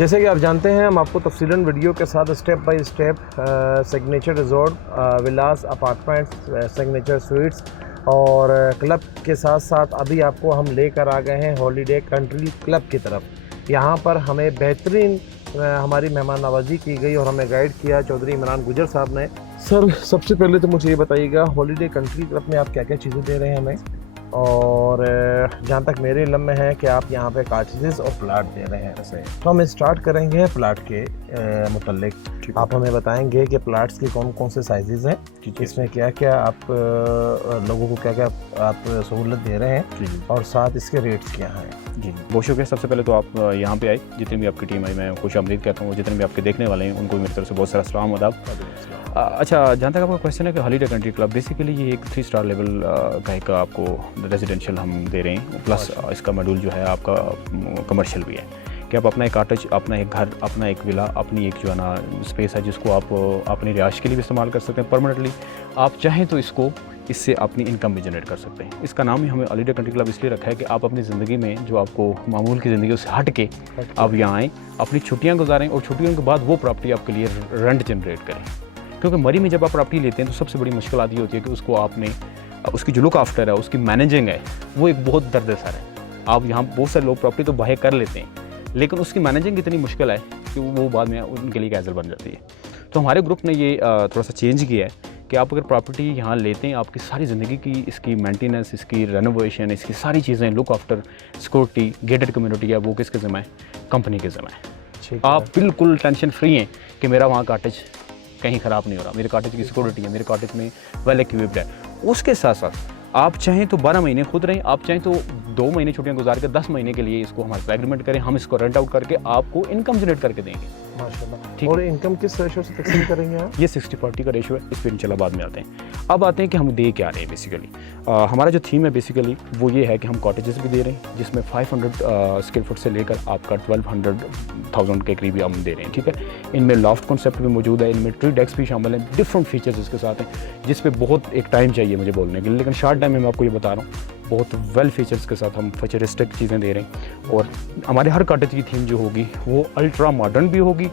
जैसे कि आप जानते हैं, हम आपको तफसीलन वीडियो के साथ step by step signature resort, Vilas apartments, signature sweets और क्लब के साथ साथ अभी आपको हम लेकर आ गए हैं हॉलीडे कंट्री क्लब की तरफ। यहाँ पर हमें बेहतरीन हमारी मेहमान नवाजी की गई और हमें गाइड किया चौधरी इमरान गुजर साहब ने। सर, सबसे पहले तो मुझे ये बताइएगा, हॉलीडे कंट्री क्लब में आप क्या क्या चीज़ें दे रहे हैं हमें, और जहाँ तक मेरे इल्म में है कि आप यहाँ पे कार्टेजेस और प्लाट दे रहे हैं। ऐसे तो हम स्टार्ट करेंगे प्लाट के मुतल्लिक। आप हमें बताएंगे कि प्लाट्स के कौन कौन से साइजेज़ हैं, इसमें क्या क्या आप लोगों को क्या क्या आप सहूलत दे रहे हैं, और साथ इसके रेट्स क्या हैं। जी, बहुत शुक्रिया। सबसे पहले तो आप यहाँ पे आए, जितनी भी आपकी टीम आई मैं खुश आमदीद कहता हूँ। जितने भी आपके देखने वाले हैं उनको मेरी तरफ से बहुत सारा सलाम आदाब। अच्छा, जहाँ तक आपका क्वेश्चन है कि हॉलीडे कंट्री क्लब बेसिकली ये एक 3 स्टार लेवल का एक आपको रेजिडेंशियल हम दे रहे हैं, प्लस इसका मॉड्यूल जो है आपका कमर्शियल भी है कि आप अपना एक कॉटेज, अपना एक घर, अपना एक विला, अपनी एक जो है ना स्पेस है जिसको आप अपनी रिहाइश के लिए भी इस्तेमाल कर सकते हैं परमानेंटली। आप चाहें तो इससे अपनी इनकम भी जनरेट कर सकते हैं। इसका नाम ही हमें हॉलीडे कंट्री क्लब इसलिए रखा है कि आप अपनी ज़िंदगी में जो आपको मामूल की ज़िंदगी से हट के आप यहाँ आएँ, अपनी छुट्टियाँ गुजारें और छुट्टियों के बाद वो प्रॉपर्टी आपके लिए रेंट जनरेट करें। क्योंकि मरी में जब आप प्रॉपर्टी लेते हैं तो सबसे बड़ी मुश्किल आती होती है कि उसको आपने उसकी जो लुक आफ्टर है, उसकी मैनेजिंग है, वो एक बहुत दर्द-सर है। आप यहाँ बहुत सारे लोग प्रॉपर्टी तो बाय कर लेते हैं, लेकिन उसकी मैनेजिंग इतनी मुश्किल है कि वो बाद में उनके लिए कैसल बन जाती है। तो हमारे ग्रुप ने ये थोड़ा सा चेंज किया है कि आप अगर प्रॉपर्टी यहाँ लेते हैं, आपकी सारी ज़िंदगी की इसकी मेंटेनेंस, इसकी रेनोवेशन, इसकी सारी चीज़ें, look after, security, gated community है, वो किसके ज़िम्मा है? कंपनी के ज़िम्मा है। आप बिल्कुल टेंशन फ्री हैं कि मेरा वहाँ कॉटेज कहीं ख़राब नहीं हो रहा, मेरे कॉटेज की सिक्योरिटी है, मेरे कॉटेज में वेल इक्विप्ड है। उसके साथ साथ आप चाहें तो 12 महीने खुद रहें, आप चाहें तो 2 महीने छुट्टियां गुजार के 10 महीने के लिए इसको हमारे साथ एग्रीमेंट करें, हम इसको रेंट आउट करके आपको इनकम जनरेट करके देंगे। माशाल्लाह। और इनकम किस रेशो से तकसीम करेंगे आप? ये 60-40 का रेशो है। इस पर इंशाल्लाह बाद में आते हैं। अब आते हैं कि हम दे क्या रहे हैं। बेसिकली हमारा जो थीम है बेसिकली वो ये है कि हम कॉटेजेस भी दे रहे हैं, जिसमें 500 स्क्वायर फुट से लेकर आपका 1200,000 के करीब हम दे रहे हैं। ठीक है, इनमें लॉफ्ट कॉन्सेप्ट भी मौजूद है, इनमें ट्री डेक्स भी शामिल हैं, डिफरेंट फीचर्स इसके साथ हैं, जिस पे बहुत एक टाइम चाहिए मुझे बोलने के लिए, लेकिन शॉर्ट टाइम में मैं आपको ये बता रहा हूँ बहुत वेल फीचर्स के साथ हम फ्यूचरिस्टिक चीज़ें दे रहे हैं। और हमारे हर कॉटेज की थीम जो होगी वो अल्ट्रा मॉडर्न भी होगी,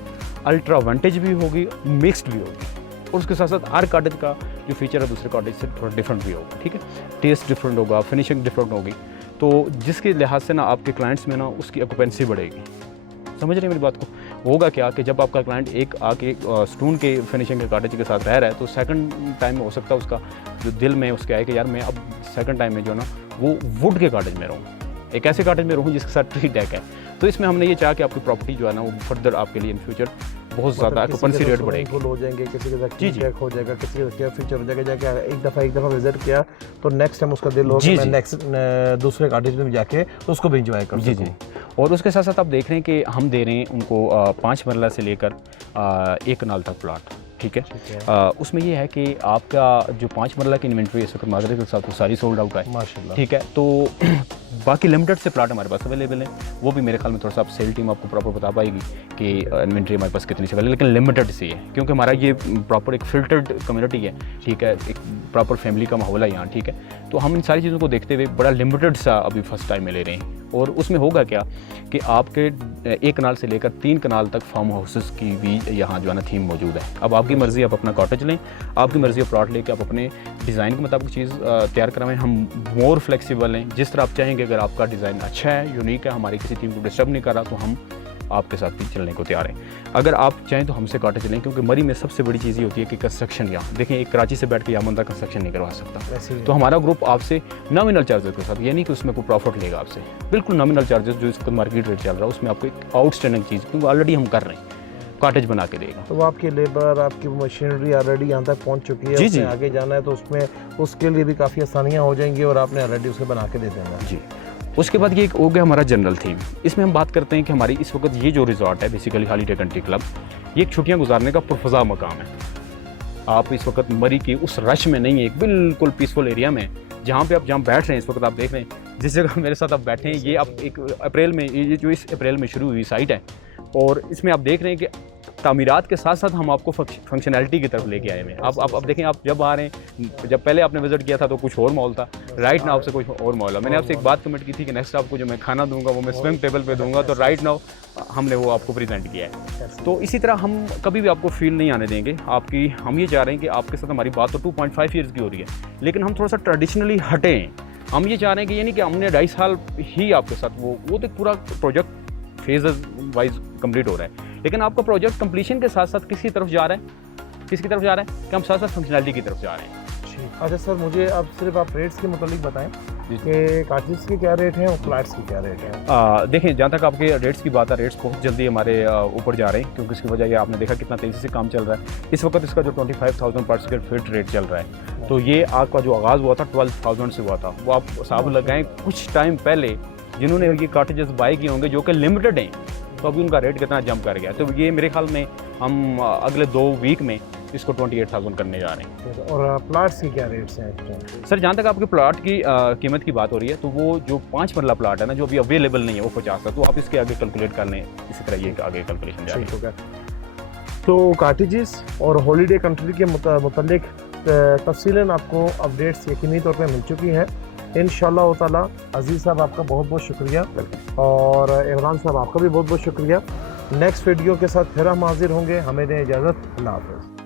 अल्ट्रा विंटेज भी होगी, मिक्स्ड भी होगी, और उसके साथ साथ हर कॉटेज का जो फीचर है दूसरे कॉटेज से थोड़ा डिफरेंट भी होगा। ठीक है, टेस्ट डिफरेंट होगा, फिनिशिंग डिफरेंट होगी, तो जिसके लिहाज से ना आपके क्लाइंट्स में ना उसकी ऑक्यूपेंसी बढ़ेगी। समझ रहे हैं मेरी बात को? होगा क्या कि जब आपका क्लाइंट एक आके स्टोन के फिनिशिंग के कॉटेज के साथ रह रहा है, तो सेकंड टाइम में हो सकता है उसका जो दिल में उसके आए कि यार मैं अब सेकंड टाइम में जो ना वो वुड के कॉटेज में रहूँ, एक ऐसे कॉटेज में रहूँ जिसके साथ ट्री डेक है। तो इसमें हमने ये चाहा कि आपकी प्रॉपर्टी जो है ना वो फर्दर आपके लिए इन फ्यूचर बहुत ज़्यादा ऑक्यूपेंसी रेट बढ़ेगी। फुल हो जाएंगे, किसी के साथ चेक हो जाएगा, किसी का क्या फीचर हो जाएगा, जाके एक दफ़ा विजिट किया तो नेक्स्ट टाइम उसका दिल हो कि मैं नेक्स्ट दूसरे कॉटेज में जाके तो उसको भी इंजॉय कर सकूं। और उसके साथ साथ आप देख रहे हैं कि हम दे रहे हैं उनको 5 मरला से लेकर 1 कनाल तक प्लाट। ठीक है, उसमें ये है कि आपका जो 5 मरला की इन्वेंट्री इस वक्त माजरे के साथ वो सारी सोल्ड आउट है माशाल्लाह। ठीक है, तो बाकी लिमिटेड से प्लाट हमारे पास अवेलेबल है, वो भी मेरे ख्याल में थोड़ा सा सेल टीम आपको प्रॉपर बता पाएगी कि इन्वेंट्री हमारे पास कितनी से, लेकिन लिमिटेड से है क्योंकि हमारा ये प्रॉपर एक फिल्टर्ड कम्युनिटी है। ठीक है, एक प्रॉपर फैमिली का माहौल है यहाँ। ठीक है, तो हम इन सारी चीज़ों को देखते हुए बड़ा लिमिटेड सा अभी फर्स्ट टाइम में ले रहे हैं। और उसमें होगा क्या कि आपके 1 कनाल से लेकर 3 कनाल तक फार्म हाउसेस की भी यहाँ जो है ना थीम मौजूद है। अब आपकी मर्ज़ी, आप अपना कॉटेज लें, आपकी मर्ज़ी है प्लॉट लेके आप अपने डिज़ाइन के मुताबिक चीज़ तैयार कराएं। हम मोर फ्लेक्सिबल हैं, जिस तरह आप चाहेंगे। अगर आपका डिज़ाइन अच्छा है, यूनिक है, हमारी किसी थीम को डिस्टर्ब नहीं कर रहा, तो हम आपके साथ भी चलने को तैयार हैं। अगर आप चाहें तो हमसे कॉटेज लें, क्योंकि मरी में सबसे बड़ी चीज़ ये होती है कि कंस्ट्रक्शन। यहाँ देखें, एक कराची से बैठ के यहाँ बंदा कंस्ट्रक्शन नहीं करवा सकता। तो हमारा ग्रुप आपसे नॉमिनल चार्जेस के साथ, यानी कि उसमें कोई प्रॉफिट लेगा आपसे, बिल्कुल नॉमिनल चार्जेस जो इसका मार्केट रेट चल रहा है उसमें आपको एक आउटस्टैंडिंग चीज़, क्योंकि ऑलरेडी हम कर रहे हैं, कॉटेज बना के देगा। तो वो आपकी लेबर, आपकी मशीनरी ऑलरेडी यहाँ तक पहुँच चुकी है। जी, आगे जाना है तो उसमें उसके लिए भी काफ़ी आसानियाँ हो जाएंगी और आपने ऑलरेडी उसे बना के दे देना। जी, उसके बाद ये एक हो गया हमारा जनरल थीम। इसमें हम बात करते हैं कि हमारी इस वक्त ये जो रिजॉर्ट है बेसिकली हॉलीडे कंट्री क्लब, ये एक छुट्टियां गुजारने का पुरफज़ा मकाम है। आप इस वक्त मरी की उस रश में नहीं है, एक बिल्कुल पीसफुल एरिया में जहाँ पे आप जहाँ बैठ रहे हैं इस वक्त, आप देख रहे हैं जिस जगह मेरे साथ आप बैठे हैं, ये आप एक अप्रैल में, ये जो इस अप्रैल में शुरू हुई साइट है, और इसमें आप देख रहे हैं कि तामीरात के साथ साथ हम आपको फंक्शनैलिटी की तरफ लेके आए हैं। अब देखें, आप जब आ रहे हैं, जब पहले आपने विजिट किया था तो कुछ और माहौल था, राइट नाउ आपसे कुछ और माहौल है। मैंने आपसे एक बात कमेंट की थी कि नेक्स्ट आपको जो मैं खाना दूंगा वो मैं स्विंग टेबल पे दूंगा, तो राइट नाउ हमने वो आपको प्रेजेंट किया है। तो इसी तरह हम कभी भी आपको फील नहीं आने देंगे आपकी। हम ये चाह रहे हैं कि आपके साथ हमारी बात तो 2.5 ईयर्स की हो रही है, लेकिन हम थोड़ा सा ट्रेडिशनली हटे हैं। हम ये चाह रहे हैं कि ये नहीं कि हमने 2.5 साल ही आपके साथ वो तो पूरा प्रोजेक्ट फेजेस वाइज कंप्लीट हो रहा है, लेकिन आपका प्रोजेक्ट कंप्लीशन के साथ साथ किसकी तरफ जा रहा है, किसकी तरफ जा रहा है कि हम साथ साथ फंक्शनैलिटी की तरफ जा रहे हैं। अच्छा सर, मुझे अब सिर्फ आप रेट्स के मुतालिक बताएं कि कार्ट्रिज के क्या रेट हैं और फ्लैट्स की क्या रेट हैं। देखें, जहाँ तक आपके रेट्स की बात है, रेट्स बहुत जल्दी हमारे ऊपर जा रहे हैं, क्योंकि इसकी वजह ये आपने देखा कितना तेज़ी से काम चल रहा है। इस वक्त इसका जो 25,000 पर स्क्वायर फीट रेट चल रहा है, तो ये आपका जो आगाज़ हुआ था 12,000 से हुआ था। वो आप हिसाब लगाएं कुछ टाइम पहले जिन्होंने ये कार्टेजेस बाय किए होंगे जो कि लिमिटेड हैं, तो अभी उनका रेट कितना जंप कर गया। तो ये मेरे ख्याल में हम अगले 2 वीक में इसको 28,000 करने जा रहे हैं। और प्लाट्स की क्या रेट्स हैं सर? जहाँ तक आपके प्लाट की कीमत की बात हो रही है, तो वो जो 5 मरला प्लाट है ना, जो अभी अवेलेबल नहीं है, वो 50 है। तो आप इसके आगे कैलकुलेट कर लें, इसी तरह ये आगे कैलकुलेशन जाए। ठीक होगा। तो कार्टेजेस और हॉलीडे कंट्री के मुतालिक तफसीलन आपको अपडेट्स यकीनी तौर पर मिल चुकी हैं। इंशाअल्लाह ताला। अजीज़ साहब आपका बहुत बहुत शुक्रिया, और इमरान साहब आपका भी बहुत बहुत शुक्रिया। नेक्स्ट वीडियो के साथ फिर हम हाजिर होंगे। हमें दें इजाज़त। अल्लाह हाफ़िज़।